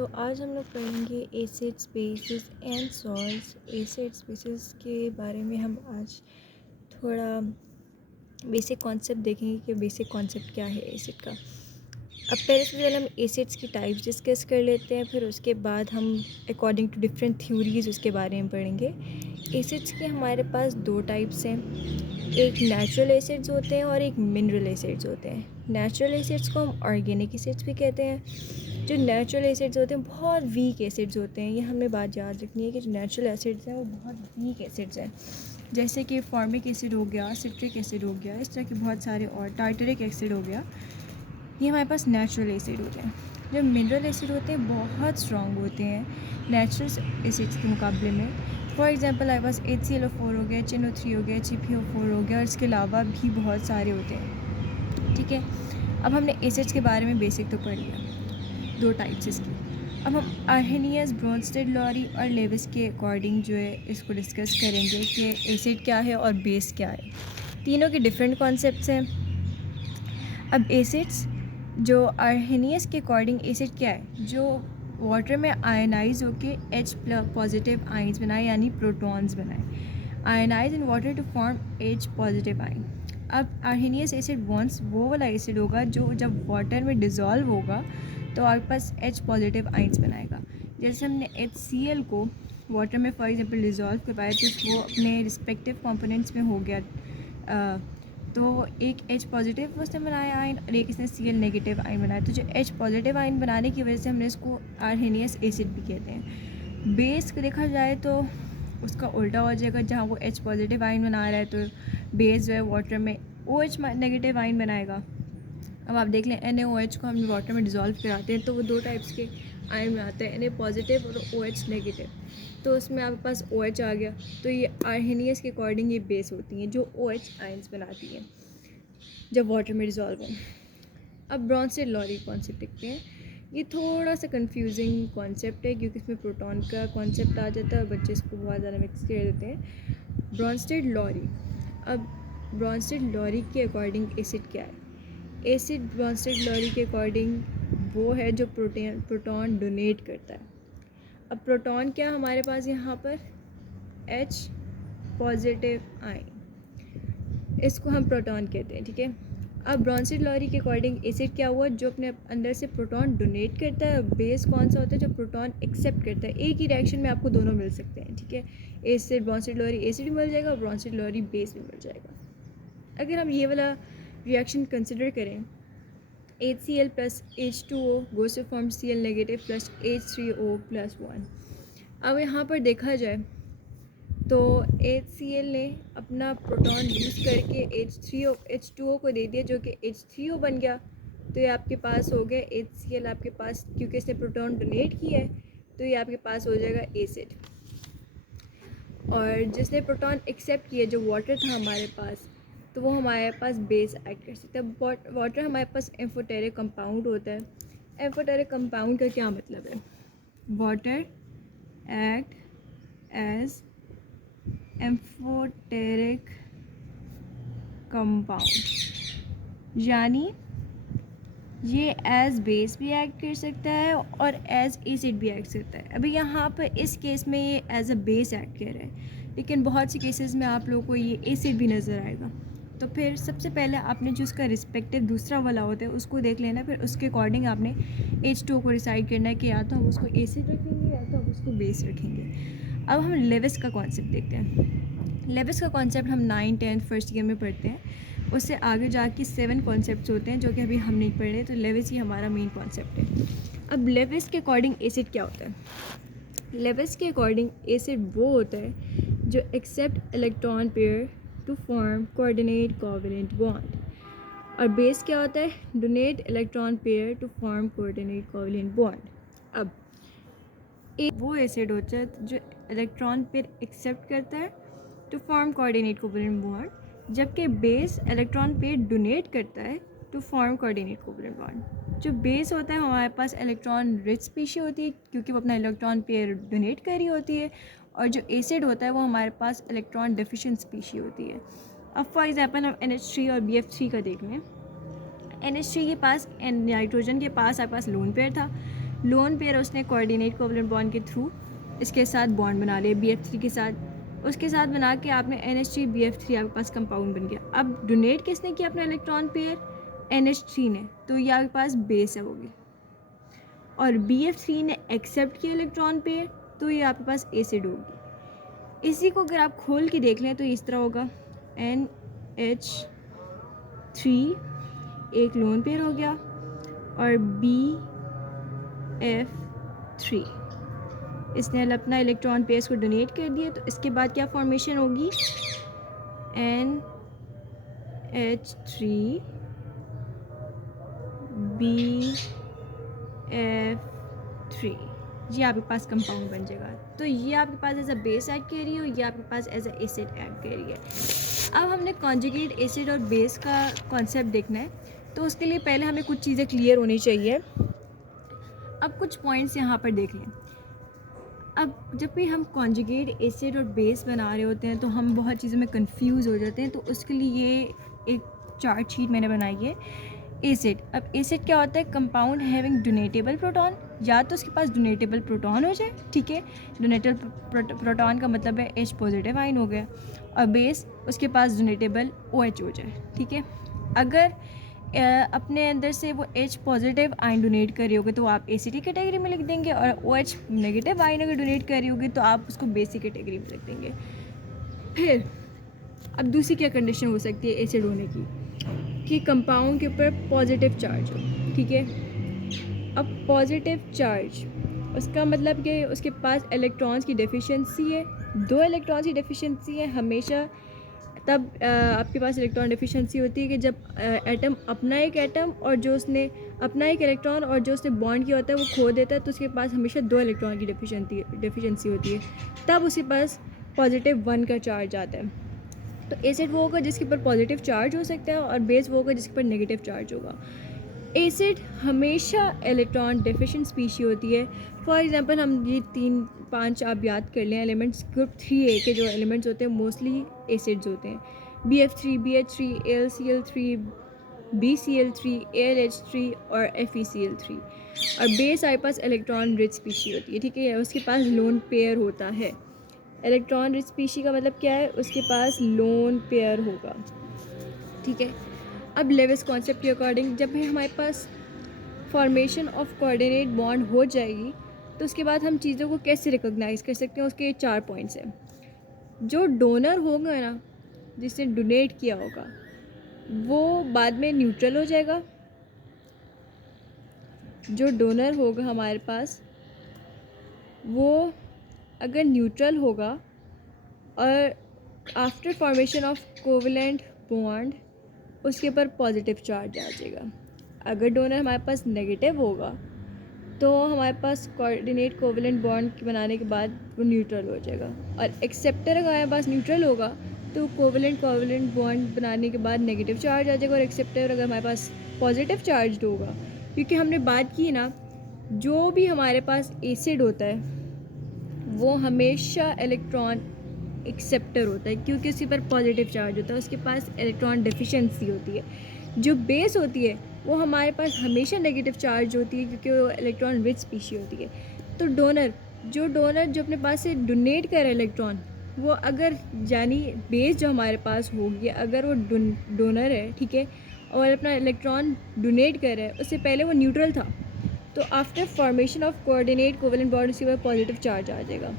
तो आज हम लोग पढ़ेंगे acids bases and salts. Acids bases के बारे में हम आज थोड़ा बेसिक कॉन्सेप्ट देखेंगे कि बेसिक कॉन्सेप्ट क्या है एसिड का। अब पहले से पहले हम एसिड्स की टाइप्स डिस्कस कर लेते हैं, फिर उसके बाद हम अकॉर्डिंग टू डिफरेंट थ्योरीज उसके बारे में पढ़ेंगे। एसिड्स के हमारे पास दो टाइप्स हैं, एक नेचुरल एसिड्स होते हैं और एक मिनरल एसिड्स होते हैं। नेचुरल एसिड्स को हम ऑर्गेनिक एसिड्स भी कहते हैं। जो नेचुरल एसिड्स होते हैं बहुत वीक एसिड्स होते हैं। ये हमें बात याद रखनी है कि जो नेचुरल एसिड्स हैं वो बहुत वीक एसिड्स हैं, जैसे कि फॉर्मिक एसिड हो गया, सिट्रिक एसिड हो गया, इस तरह के बहुत सारे, और टार्टरिक एसिड हो गया। ये हमारे पास नेचुरल एसिड होते हैं। जो मिनरल एसिड होते हैं बहुत स्ट्रॉन्ग होते हैं नेचुरल एसिड्स के मुकाबले में। फॉर एग्जांपल हमारे पास HClO4 हो गया, HNO3 हो गया, HCpO4 हो गया, और इसके अलावा भी बहुत सारे होते हैं। ठीक है, अब हमने एसिड्स के बारे में बेसिक तो पढ़ लिया, दो टाइप्स इसकी। अब हम आर्हेनियस, ब्रोंस्टेड, लॉरी और लेविस के अकॉर्डिंग जो है इसको डिस्कस करेंगे कि एसिड क्या है और बेस क्या है। तीनों के डिफरेंट कॉन्सेप्ट्स हैं। अब एसिड्स, जो आर्हेनियस के अकॉर्डिंग एसिड क्या है, जो वाटर में आयनाइज होके H पॉजिटिव आइंस बनाए, यानी प्रोटॉन्स बनाए। Ionise in water to form H positive ion. अब आर्हेनियस एसिड वॉन्स वो वाला एसिड होगा जो जब वाटर में डिज़ोल्व होगा तो आपके पास H पॉजिटिव आइंस बनाएगा। जैसे हमने HCl को वाटर में फॉर एग्जांपल डिज़ोल्व करवाया तो वो अपने रिस्पेक्टिव कंपोनेंट्स में हो गया, तो एक H पॉजिटिव उसने बनाया आयन और एक इसने Cl नेगेटिव आयन बनाया। तो जो H पॉजिटिव आयन बनाने की वजह से हमने इसको आर्हेनियस एसिड भी कहते हैं। बेस को देखा जाए तो उसका उल्टा हो जाएगा, जहाँ वो H पॉजिटिव आयन बना रहा है तो बेस जो है वाटर में OH नेगेटिव आयन बनाएगा। अब आप देख लें NaOH को हम वाटर में डिज़ोल्व कराते हैं तो वो दो टाइप्स के आयन बनाते हैं, Na पॉजिटिव और OH नेगेटिव। तो उसमें आपके पास OH आ गया। तो ये आर्हेनियस के अकॉर्डिंग ये बेस होती हैं जो OH आयन्स बनाती हैं जब वाटर में डिज़ोल्व हो। अब ब्रोंस्टेड लॉरी कॉन्सेप्ट देखते हैं। ये थोड़ा सा कंफ्यूजिंग कॉन्सेप्ट है क्योंकि इसमें प्रोटॉन का कॉन्सेप्ट आ जाता है और बच्चे इसको बहुत ज़्यादा मिक्स कर देते हैं। ब्रोंस्टेड लॉरी, अब ब्रोंस्टेड लॉरी के अकॉर्डिंग एसिड क्या है? एसिड ब्रोंस्टेड लॉरी के अकॉर्डिंग वो है जो प्रोटॉन डोनेट करता है। अब प्रोटॉन क्या हमारे पास यहाँ पर H पॉजिटिव आयन, इसको हम प्रोटॉन कहते हैं। ठीक है, अब ब्रोंस्टेड लॉरी के अकॉर्डिंग एसिड क्या हुआ, जो अपने अंदर से प्रोटॉन डोनेट करता है। बेस कौन सा होता है? जो प्रोटॉन एक्सेप्ट करता है। एक ही रिएक्शन में आपको दोनों मिल सकते हैं। ठीक है, एसिड ब्रोंस्टेड लॉरी एसिड भी मिल जाएगा और ब्रोंस्टेड लॉरी बेस भी मिल जाएगा। अगर हम ये वाला रिएक्शन कंसिडर करें, HCl plus H2O goes to form Cl negative plus H3O plus 1। अब यहाँ पर देखा जाए तो HCl ने अपना प्रोटॉन यूज़ करके H2O को दे दिया, जो कि H3O बन गया। तो ये आपके पास हो गया HCl आपके पास, क्योंकि इसने प्रोटॉन डोनेट किया है तो ये आपके पास हो जाएगा एसिड। और जिसने प्रोटॉन एक्सेप्ट किया, जो वाटर था हमारे पास, तो वो हमारे पास बेस एक्ट कर सकता है। वाटर हमारे पास एम्फोटेरिक कंपाउंड होता है। एम्फोटेरिक कंपाउंड का क्या मतलब है? Water act as amphoteric compound, यानी ये एज बेस भी एक्ट कर सकता है और एज एसिड भी एक्ट करता है। अभी यहाँ पर इस केस में ये एज अ बेस एक्ट कर रहा है, लेकिन बहुत सी केसेस में आप लोगों को ये एसिड भी नज़र आएगा। तो फिर सबसे पहले आपने जो उसका रिस्पेक्टिव दूसरा वाला होता है उसको देख लेना, फिर उसके अकॉर्डिंग आपने H2O को डिसाइड करना है कि या तो हम उसको एसिड रखेंगे या तो हम उसको बेस रखेंगे। अब हम लेविस का कॉन्सेप्ट देखते हैं। लेविस का कॉन्सेप्ट हम 9, 10 फर्स्ट ईयर में पढ़ते हैं। उससे आगे जाके 7 कॉन्सेप्ट्स होते हैं जो कि अभी हम नहीं पढ़ रहे, तो लेविस ही हमारा मेन कॉन्सेप्ट है। अब लेविस के अकॉर्डिंग एसिड क्या होता है? लेविस के अकॉर्डिंग एसिड वो होता है जो accept electron pair to form coordinate covalent bond. और बेस क्या होता है? Donate electron pair to form coordinate covalent bond. अब एक वो एसिड होता है जो इलेक्ट्रॉन पेयर एक्सेप्ट करता है to form coordinate covalent bond, जबकि बेस इलेक्ट्रॉन पेयर डोनेट करता है to form coordinate covalent bond. जो बेस होता है हमारे पास इलेक्ट्रॉन रिच स्पीशी होती है क्योंकि वो अपना इलेक्ट्रॉन पेयर डोनेट कर रही होती है, और जो एसिड होता है वो हमारे पास इलेक्ट्रॉन डेफिशिएंट स्पीशी होती है। अब फॉर एग्जांपल हम NH3 और BF3 का देख लें। NH3 के पास नाइट्रोजन के पास आपके पास लोन पेयर था, लोन पेयर उसने कोऑर्डिनेट कोवलेंट बॉन्ड के थ्रू इसके साथ बॉन्ड बना लिया BF3 के साथ, उसके साथ बना के आपने NH3 BF3 आपके पास कंपाउंड बन गया। अब डोनेट किसने किया अपना इलेक्ट्रॉन पेयर? NH3 ने, तो ये आपके पास बेस है होगी। और BF3 ने एक्सेप्ट किया इलेक्ट्रॉन पेयर, तो ये आपके पास एसिड होगी। इसी को अगर आप खोल के देख लें तो इस तरह होगा, NH3 एक लोन पेयर हो गया और BF3 इसने अपना इलेक्ट्रॉन पेयर्स को डोनेट कर दिया। तो इसके बाद क्या फॉर्मेशन होगी? NH3 BF3, ये आपके पास कंपाउंड बन जाएगा। तो ये आपके पास एज अ बेस ऐड कर रही है और ये आपके पास एज अ एसिड ऐड कर रही है। अब हमने कॉन्जुगेट एसिड और बेस का कॉन्सेप्ट देखना है, तो उसके लिए पहले हमें कुछ चीज़ें क्लियर होनी चाहिए। अब कुछ पॉइंट्स यहाँ पर देख लें। अब जब भी हम कॉन्जुगेट एसिड और बेस बना रहे होते हैं तो हम बहुत चीज़ों में कंफ्यूज हो जाते हैं, तो उसके लिए ये एक चार्ट शीट मैंने बनाई है। एसिड, अब एसिड क्या होता है? कंपाउंड हैविंग डोनेटेबल प्रोटॉन, या तो उसके पास डोनेटेबल प्रोटॉन हो जाए, ठीक है, डोनेटेबल प्रोटॉन का मतलब है H पॉजिटिव आयन हो गया, और बेस उसके पास डोनेटेबल OH हो जाए, ठीक है। अगर अपने अंदर से वो H पॉजिटिव आयन डोनेट कर रही होगी तो आप एसिड की कैटेगरी में लिख देंगे, और OH नेगेटिव आयन अगर डोनेट कर रही होगी तो आप उसको बेस की कैटेगरी में लिख देंगे। फिर अब दूसरी क्या कंडीशन हो सकती है एसिड होने की? कि कंपाउंड के ऊपर पॉजिटिव चार्ज हो, ठीक है। अब पॉजिटिव चार्ज उसका मतलब कि उसके पास इलेक्ट्रॉन्स की डेफिशिएंसी है, 2 इलेक्ट्रॉन्स की डेफिशिएंसी है हमेशा। तब आपके पास इलेक्ट्रॉन डेफिशिएंसी होती है कि जब एटम अपना एक एटम और जो उसने अपना एक इलेक्ट्रॉन और जो उसने बॉन्ड किया होता है वो खो देता है, तो उसके पास हमेशा 2 इलेक्ट्रॉन की डेफिशिएंसी होती है, तब उसके पास +1 का चार्ज आता है। तो एसिड वो होगा जिसके ऊपर पॉजिटिव चार्ज हो सकता है, और बेस वो होगा जिसके ऊपर नेगेटिव चार्ज होगा। एसिड हमेशा इलेक्ट्रॉन डेफिशिएंट स्पीशी होती है। फॉर एग्जांपल हम ये 3-5 आप याद कर लें एलिमेंट्स, ग्रुप 3A के जो एलिमेंट्स होते हैं मोस्टली एसिड्स होते हैं। BF3, BH3, AlCl3, BCl3, AlH3 और FeCl3। और बेस आपके पास इलेक्ट्रॉन रिच स्पीशी होती है, ठीक है, उसके पास लोन पेयर होता है। इलेक्ट्रॉन रिच स्पीशी का मतलब क्या है? उसके पास लोन पेयर होगा, ठीक है। अब लेविस कॉन्सेप्ट के अकॉर्डिंग जब भी हमारे पास फॉर्मेशन ऑफ कोऑर्डिनेट बॉन्ड हो जाएगी तो उसके बाद हम चीज़ों को कैसे रिकॉग्नाइज कर सकते हैं, उसके 4 पॉइंट्स हैं। जो डोनर होगा ना, जिसने डोनेट किया होगा, वो बाद में न्यूट्रल हो जाएगा। जो डोनर होगा हमारे पास वो अगर न्यूट्रल होगा और after formation of covalent bond उसके ऊपर पॉजिटिव चार्ज आ जाएगा। अगर डोनर हमारे पास नेगेटिव होगा तो हमारे पास कोऑर्डिनेट कोवलेंट बॉन्ड बनाने के बाद वो न्यूट्रल हो जाएगा। और एक्सेप्टर अगर हमारे पास न्यूट्रल होगा तो कोवलेंट बॉन्ड बनाने के बाद नेगेटिव चार्ज आ जाएगा। और एक्सेप्टर अगर हमारे पास पॉजिटिव चार्ज होगा, क्योंकि हमने बात की ना, जो भी हमारे पास एसिड होता है वो हमेशा इलेक्ट्रॉन एक्सेप्टर होता है, क्योंकि उसके ऊपर पॉजिटिव चार्ज होता है, उसके पास इलेक्ट्रॉन डेफिशिएंसी होती है। जो बेस होती है वो हमारे पास हमेशा नेगेटिव चार्ज होती है, क्योंकि वो इलेक्ट्रॉन रिच स्पीशी होती है। तो डोनर जो अपने पास से डोनेट कर रहा है इलेक्ट्रॉन, वो अगर यानी बेस जो हमारे पास होगी अगर वो डोनर है, ठीक है, और अपना इलेक्ट्रॉन डोनेट कर रहा है, उससे पहले वो न्यूट्रल था, तो after formation of coordinate covalent bond उसके बाद पॉजिटिव चार्ज आ जाएगा।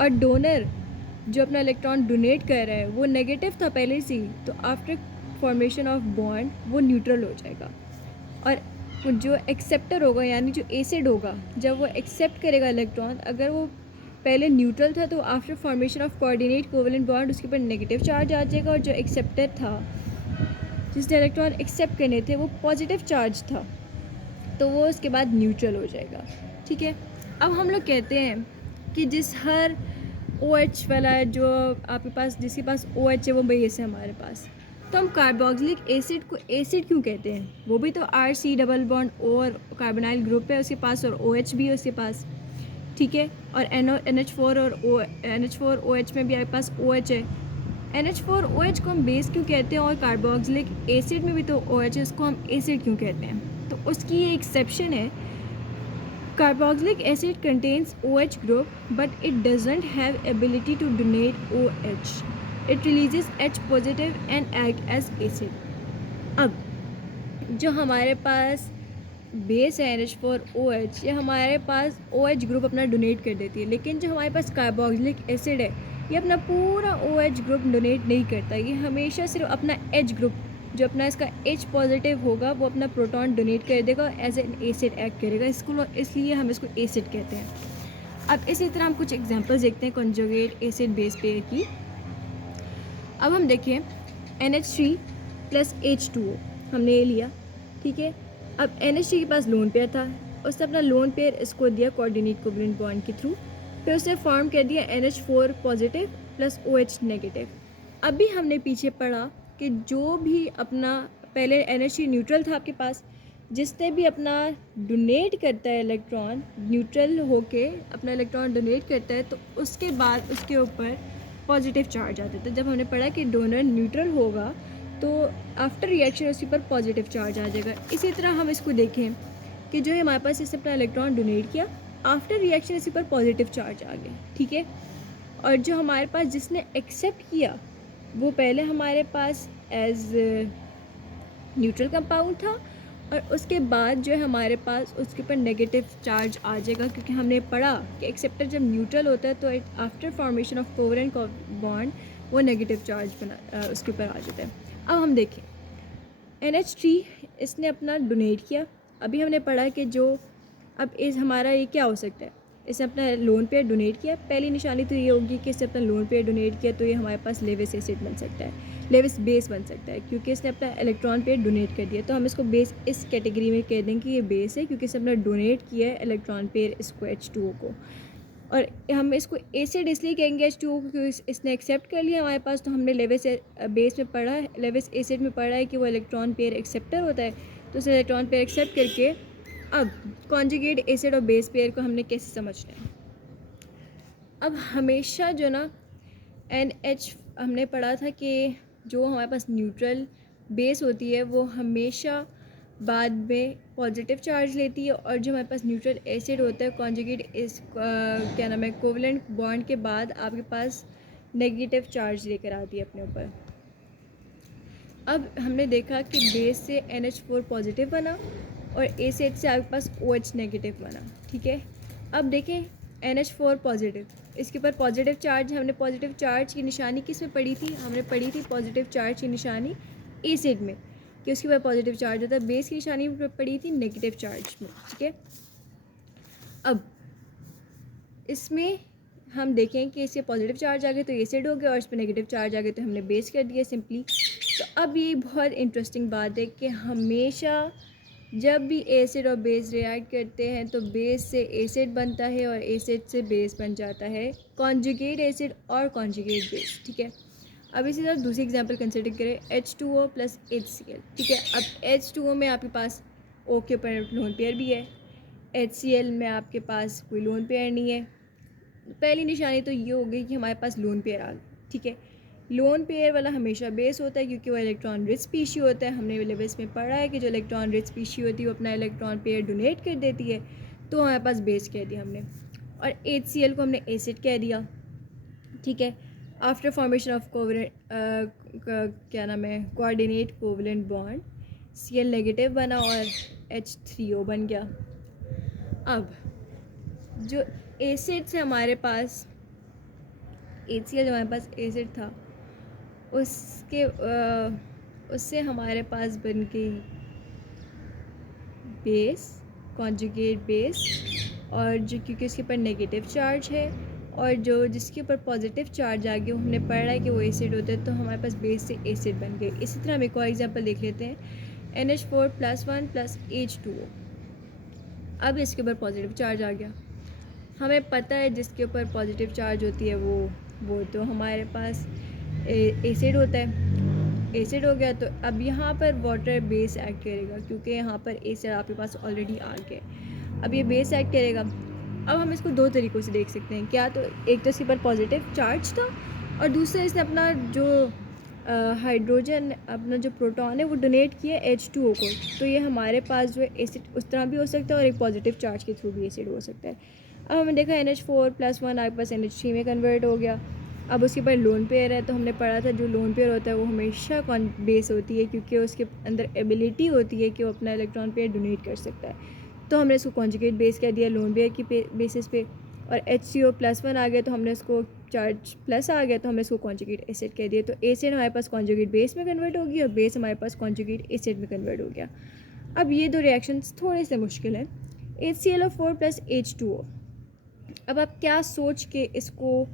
और डोनर जो अपना इलेक्ट्रॉन डोनेट कर रहा है वो नेगेटिव था पहले से ही, तो आफ्टर फॉर्मेशन ऑफ बॉन्ड वो न्यूट्रल हो जाएगा। और जो एक्सेप्टर होगा यानी जो एसिड होगा, जब वो एक्सेप्ट करेगा इलेक्ट्रॉन, अगर वो पहले न्यूट्रल था तो after formation of coordinate covalent bond उसके ऊपर नेगेटिव चार्ज आ जाएगा। और जो एक्सेप्टर था जिसने इलेक्ट्रॉन एक्सेप्ट करने थे वो पॉजिटिव चार्ज था, तो वो उसके बाद न्यूट्रल हो जाएगा, ठीक है। अब हम लोग कहते हैं कि जिस हर OH वाला है, जो आपके पास जिसके पास OH है वो बेस है हमारे पास, तो हम कार्बोक्सिलिक एसिड को एसिड क्यों कहते हैं? वो भी तो RC डबल बॉन्ड और कार्बोनाइल ग्रुप है उसके पास, और OH भी है उसके पास, ठीक है। और NH4 और NH4OH में भी आपके पास OH है। NH4OH को हम बेस क्यों कहते हैं, और कार्बोक्सिलिक एसिड में भी तो OH है, उसको हम एसिड क्यों कहते हैं? तो उसकी ये एक्सेप्शन है Carboxylic acid contains OH group, but it doesn't have ability to donate OH. It releases H positive and act as acid. अब जो हमारे पास बेस है NH4OH, ये हमारे पास OH ग्रुप अपना डोनेट कर देती है, लेकिन जो हमारे पास कार्बोक्सिलिक एसिड है ये अपना पूरा OH ग्रुप डोनेट नहीं करता. ये हमेशा सिर्फ अपना H ग्रुप, जो अपना इसका H पॉजिटिव होगा, वो अपना प्रोटॉन डोनेट कर देगा, एज एन एसिड एक्ट करेगा. इसलिए हम इसको एसिड कहते हैं. अब इसी तरह हम कुछ एग्जांपल्स देखते हैं कॉन्जुगेट एसिड बेस पेयर की. अब हम देखें NH3 + H2O हमने ये लिया, ठीक है. अब NH3 के पास लोन पेयर था, उसने अपना लोन पेयर इसको दिया कोऑर्डिनेट कोवलेंट बॉन्ड के थ्रू. फिर उसने फॉर्म कर दिया NH4 पॉजिटिव + OH नेगेटिव. अभी हमने पीछे पढ़ा कि जो भी अपना पहले NH3 न्यूट्रल था आपके पास, जिसने भी अपना डोनेट करता है इलेक्ट्रॉन, न्यूट्रल होके अपना इलेक्ट्रॉन डोनेट करता है, तो उसके बाद उसके ऊपर पॉजिटिव चार्ज आता है. तो जब हमने पढ़ा कि डोनर न्यूट्रल होगा तो आफ्टर रिएक्शन उसके ऊपर पॉजिटिव चार्ज आ जाएगा. इसी तरह हम इसको देखें कि जो है हमारे पास इसने अपना इलेक्ट्रॉन डोनेट किया, आफ्टर रिएक्शन इसके ऊपर पॉजिटिव चार्ज आ गया, ठीक है. और जो हमारे पास जिसने एक्सेप्ट किया वो पहले हमारे पास एज न्यूट्रल कंपाउंड था, और उसके बाद जो है हमारे पास उसके ऊपर नेगेटिव चार्ज आ जाएगा, क्योंकि हमने पढ़ा कि एक्सेप्टर जब न्यूट्रल होता है तो after formation of covalent bond वो नेगेटिव चार्ज उसके ऊपर आ जाता है. अब हम देखें NH3 इसने अपना डोनेट किया. अभी हमने पढ़ा कि जो अब इस हमारा ये क्या हो सकता है, इसने अपना लोन पेयर डोनेट किया. पहली निशानी तो ये होगी कि इसने अपना लोन पेयर डोनेट किया, तो ये हमारे पास लेविस एसिड बन सकता है, लेविस बेस बन सकता है, क्योंकि इसने अपना इलेक्ट्रॉन पेयर डोनेट कर दिया. तो हम इसको बेस इस कैटेगरी में कह देंगे कि ये बेस है, क्योंकि इसने अपना डोनेट किया है इलेक्ट्रॉन पेयर इसको H2O को. और हम इसको एसिड इसलिए कहेंगे H2O को क्योंकि इसने एक्सेप्ट कर लिया हमारे पास. तो हमने लेविस बेस में पढ़ा है, लेविस एसिड में पढ़ा है कि वो इलेक्ट्रॉन पेयर एक्सेप्टर होता है. तो उसे इलेक्ट्रॉन पेयर एक्सेप्ट करके अब कॉन्जुगेट एसिड और बेस पेयर को हमने कैसे समझना है. अब हमेशा जो ना NH हमने पढ़ा था कि जो हमारे पास न्यूट्रल बेस होती है वो हमेशा बाद में पॉजिटिव चार्ज लेती है, और जो हमारे पास न्यूट्रल एसिड होता है कॉन्जुगेट इस क्या नाम है कोवलेंट बॉन्ड के बाद आपके पास नेगेटिव चार्ज लेकर आती है अपने ऊपर. अब हमने देखा कि बेस से NH4 पॉजिटिव बना और एसिड से आपके पास OH नेगेटिव बना, ठीक है. अब देखें NH4 पॉजिटिव, इसके ऊपर पॉजिटिव चार्ज. हमने पॉजिटिव चार्ज की निशानी किस में पढ़ी थी, हमने पढ़ी थी पॉजिटिव चार्ज की निशानी एसिड में, कि उसके ऊपर पॉजिटिव चार्ज होता है. बेस की निशानी पड़ी थी नेगेटिव चार्ज में, ठीक है. अब इसमें हम देखें कि इससे पॉजिटिव चार्ज आ गए तो एसिड हो गया, और इस पर नेगेटिव चार्ज आ गए तो हमने बेस कर दिया सिंपली. तो अब ये बहुत इंटरेस्टिंग बात है कि हमेशा जब भी एसिड और बेस रिएक्ट करते हैं तो बेस से एसिड बनता है और एसिड से बेस बन जाता है, कॉन्जुगेट एसिड और कॉन्जुगेट बेस, ठीक है. अब इसी तरह दूसरी एग्जांपल कंसिडर करें H2O + HCl, ठीक है. अब H2O में आपके पास O के ऊपर लोन पेयर भी है, HCl में आपके पास कोई लोन पेयर नहीं है. पहली निशानी तो ये हो गई कि हमारे पास लोन पेयर आ गया, ठीक है. लोन पेयर वाला हमेशा बेस होता है क्योंकि वो इलेक्ट्रॉन रिच स्पीशी होता है. हमने लेविस में पढ़ा है कि जो इलेक्ट्रॉन रिच स्पीशी होती है वो अपना इलेक्ट्रॉन पेयर डोनेट कर देती है, तो हमारे पास बेस कह दिया हमने. और HCl को हमने एसिड कह दिया, ठीक है. आफ्टर फॉर्मेशन ऑफ कोवलेंट क्या नाम है coordinate covalent bond Cl negative बना और H3O बन गया. अब जो एसिड से हमारे पास HCl जो हमारे पास एसिड था उससे हमारे पास बन गई बेस, कॉन्जुगेट बेस, और जो क्योंकि उसके ऊपर नेगेटिव चार्ज है और जो जिसके ऊपर पॉजिटिव चार्ज आ गया हमने पढ़ा है कि वो एसिड होता है, तो हमारे पास बेस से एसिड बन गई. इसी तरह हम एक और एग्जांपल देख लेते हैं NH4 + 1 + H2O. अब इसके ऊपर पॉजिटिव चार्ज आ गया. हमें पता है जिसके ऊपर पॉजिटिव चार्ज होती है वो तो हमारे पास एसिड होता है. एसिड हो गया तो अब यहाँ पर वाटर बेस एक्ट करेगा, क्योंकि यहाँ पर एसिड आपके पास ऑलरेडी आ गया. अब ये बेस एक्ट करेगा. अब हम इसको दो तरीक़ों से देख सकते हैं. क्या तो एक तो इसके ऊपर पॉजिटिव चार्ज था और दूसरा इसने अपना जो हाइड्रोजन अपना जो प्रोटॉन है वो डोनेट किया H2O को, तो ये हमारे पास जो है एसिड उस तरह भी हो सकता है और एक पॉजिटिव चार्ज के थ्रू भी एसिड हो सकता है। अब हमने देखा NH4+1 आपके पास NH3 में कन्वर्ट हो गया। अब उसके ऊपर लोन पेयर है, तो हमने पढ़ा था जो लोन पेयर होता है वो हमेशा बेस होती है, क्योंकि उसके अंदर एबिलिटी होती है कि वो अपना इलेक्ट्रॉन पेयर डोनेट कर सकता है। तो हमने इसको कॉन्जुगेट बेस कह दिया लोन पेयर की बेसिस पे। और HCO+1 आ गया तो हमने इसको चार्ज प्लस आ गया तो हमने इसको कॉन्जुगेट एसिड कह दिया। तो एसिड हमारे पास कॉन्जुगेट बेस में कन्वर्ट हो गया और बेस हमारे पास कॉन्जुगेट एसिड में कन्वर्ट हो गया। अब ये दो रिएक्शंस थोड़े से मुश्किल हैं। HClO4 + H2O, अब आप क्या सोच के इसको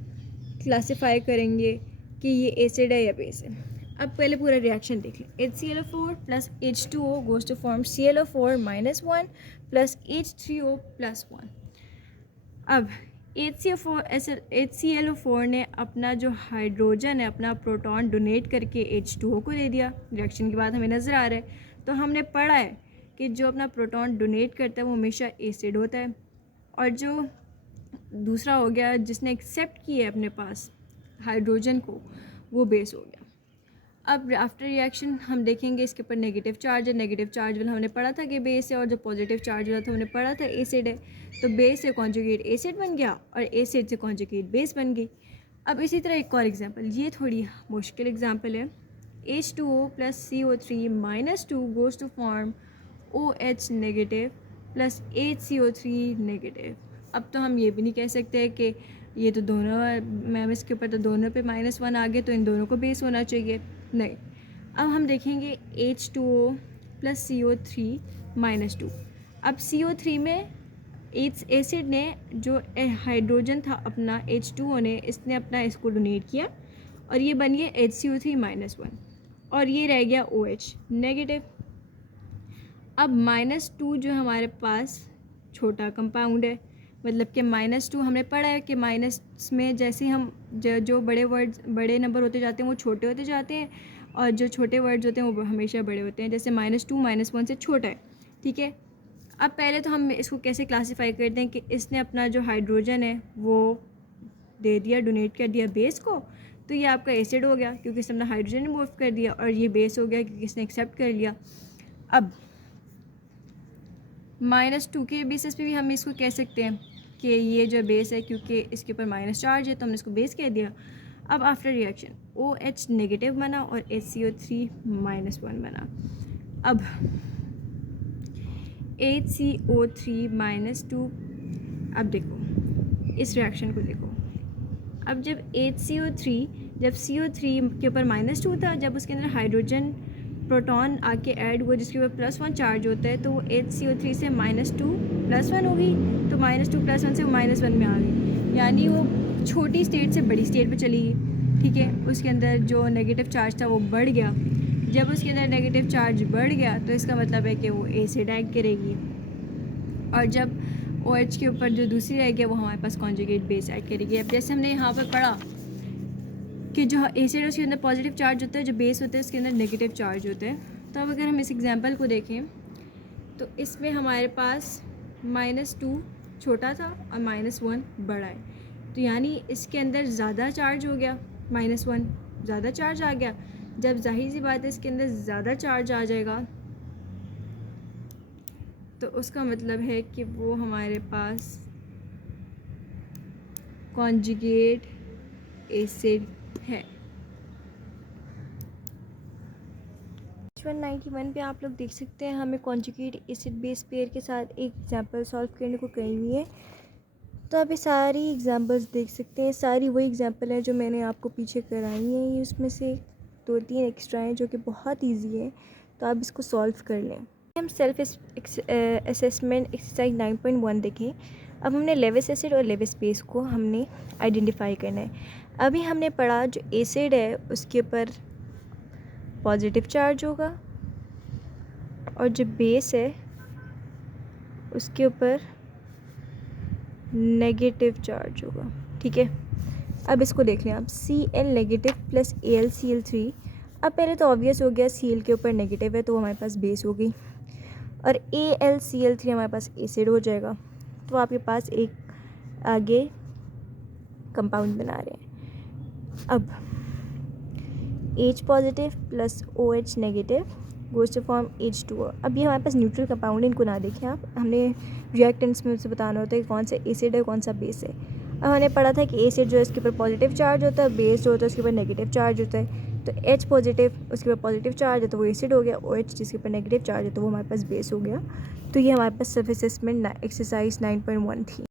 क्लासीफाई करेंगे कि ये एसिड है या बेस है? अब पहले पूरा रिएक्शन देख लें। HClO4 + H2O goes to form ClO4 - 1 + H3O + 1। अब HClO4 ने अपना जो हाइड्रोजन है, अपना प्रोटॉन डोनेट करके H2O को दे दिया। रिएक्शन के बाद हमें नज़र आ रहा है, तो हमने पढ़ा है कि जो अपना प्रोटॉन डोनेट करता है वो हमेशा एसिड होता है, और जो दूसरा हो गया जिसने एक्सेप्ट किया है अपने पास हाइड्रोजन को, वो बेस हो गया। अब आफ्टर रिएक्शन हम देखेंगे इसके ऊपर नेगेटिव चार्ज है। नेगेटिव चार्ज वाला हमने पढ़ा था कि बेस है, और जो पॉजिटिव चार्ज वाला था हमने पढ़ा था एसिड है। तो बेस से कॉन्जुगेट एसिड बन गया और एसिड से कॉन्जुगेट बेस बन गई। अब इसी तरह एक और एग्जांपल, ये थोड़ी मुश्किल एग्जांपल है। H2O + CO3 - 2 goes to form OH negative + HCO3 negative. अब तो हम ये भी नहीं कह सकते कि ये तो दोनों मैम इसके ऊपर तो दोनों पे -1 आ गए तो इन दोनों को बेस होना चाहिए, नहीं। अब हम देखेंगे H2O + CO3 - 2। अब CO3 में एसिड ने जो हाइड्रोजन था अपना H2O ने, इसने अपना इसको डोनेट किया और ये बन गया HCO3 - 1 और ये रह गया OH नेगेटिव। अब -2 जो हमारे पास छोटा कंपाउंड है, मतलब कि -2 हमने पढ़ा है कि माइनस में जैसे हम जो बड़े वर्ड्स बड़े नंबर होते जाते हैं वो छोटे होते जाते हैं, और जो छोटे वर्ड्स होते हैं वो हमेशा बड़े होते हैं। जैसे -2 -1 से छोटा है, ठीक है। अब पहले तो हम इसको कैसे क्लासीफाई करते हैं कि इसने अपना जो हाइड्रोजन है वो दे दिया, डोनेट कर दिया बेस को, तो ये आपका एसिड हो गया क्योंकि इसने अपना हाइड्रोजन रिमूव कर दिया, और ये बेस हो गया क्योंकि इसने एक्सेप्ट कर लिया। अब -2 के बेसिस पे भी हम इसको कह सकते हैं कि ये जो बेस है, क्योंकि इसके ऊपर माइनस चार्ज है तो हमने इसको बेस कह दिया। अब आफ्टर रिएक्शन OH नेगेटिव बना और HCO3 - 1 बना। अब HCO3 - 2, अब देखो इस रिएक्शन को देखो। अब जब जब CO3 के ऊपर -2 था, जब उसके अंदर हाइड्रोजन प्रोटॉन आके ऐड हुआ जिसके ऊपर +1 चार्ज होता है, तो वो HCO3 से -2 + 1 हो गई, तो -2 + 1 से वो -1 में आ गई, यानी वो छोटी स्टेट से बड़ी स्टेट पे चली गई, ठीक है। उसके अंदर जो नेगेटिव चार्ज था वो बढ़ गया। जब उसके अंदर नेगेटिव चार्ज बढ़ गया तो इसका मतलब है कि वो एसिड ऐड करेगी, और जब OH के ऊपर जो दूसरी रहेगी वो हमारे पास कॉन्जुगेट बेस ऐड करेगी। अब जैसे हमने यहाँ पर पढ़ा कि जो एसिड है उसके अंदर पॉजिटिव चार्ज होता है, जो बेस होता है उसके अंदर नेगेटिव चार्ज होता है। तो अब अगर हम इस एग्जांपल को देखें तो इसमें हमारे पास -2 छोटा था और -1 बड़ा है, तो यानी इसके अंदर ज़्यादा चार्ज हो गया, -1 ज़्यादा चार्ज आ गया। जब जाहिर सी बात है इसके अंदर ज़्यादा चार्ज आ जाएगा तो उसका मतलब है कि वो हमारे पास कॉन्जुगेट एसिड है। 191 पे आप लोग देख सकते हैं हमें कॉन्जुगेट एसिड बेस पेयर के साथ एक एग्जांपल सॉल्व करने को कही हुई है। तो आप ये सारी एग्जांपल्स देख सकते हैं, सारी वही एग्जांपल हैं जो मैंने आपको पीछे कराई हैं। ये उसमें से 2-3 एक्स्ट्रा हैं जो कि बहुत ईजी है, तो आप इसको सॉल्व कर लें। हम सेल्फ असेसमेंट एक्सरसाइज 9.1 देखें। अब हमने लेविस एसिड और लेविस बेस को हमने आइडेंटिफाई करना है। अभी हमने पढ़ा जो एसिड है उसके ऊपर पॉजिटिव चार्ज होगा, और जो बेस है उसके ऊपर नेगेटिव चार्ज होगा, ठीक है। अब इसको देख लें आप, Cl नेगेटिव + AlCl3। अब पहले तो ऑब्वियस हो गया Cl के ऊपर नेगेटिव है तो हमारे पास बेस हो गई, और AlCl3 हमारे पास एसिड हो जाएगा। तो आपके पास एक आगे कंपाउंड बना रहे हैं। अब H positive plus OH negative goes to form H2O। अब ये हमारे पास न्यूट्रल कंपाउंड, इनको ना देखें आप, हमने रिएक्टेंट्स में से बताना होता है कि कौन सा एसिड है कौन सा बेस है। अब हमने पढ़ा था कि एसिड जो है उसके ऊपर पॉजिटिव चार्ज होता है, बेस जो होता है उसके ऊपर नेगेटिव चार्ज होता है। तो H पॉजिटिव उसके ऊपर पॉजिटिव चार्ज है तो वो एसिड हो गया, OH जिसके ऊपर नेगेटिव चार्ज है तो वो हमारे पास बेस हो गया। तो ये हमारे पास सर्फेस असेसमेंट एक्सरसाइज 9.1 थी।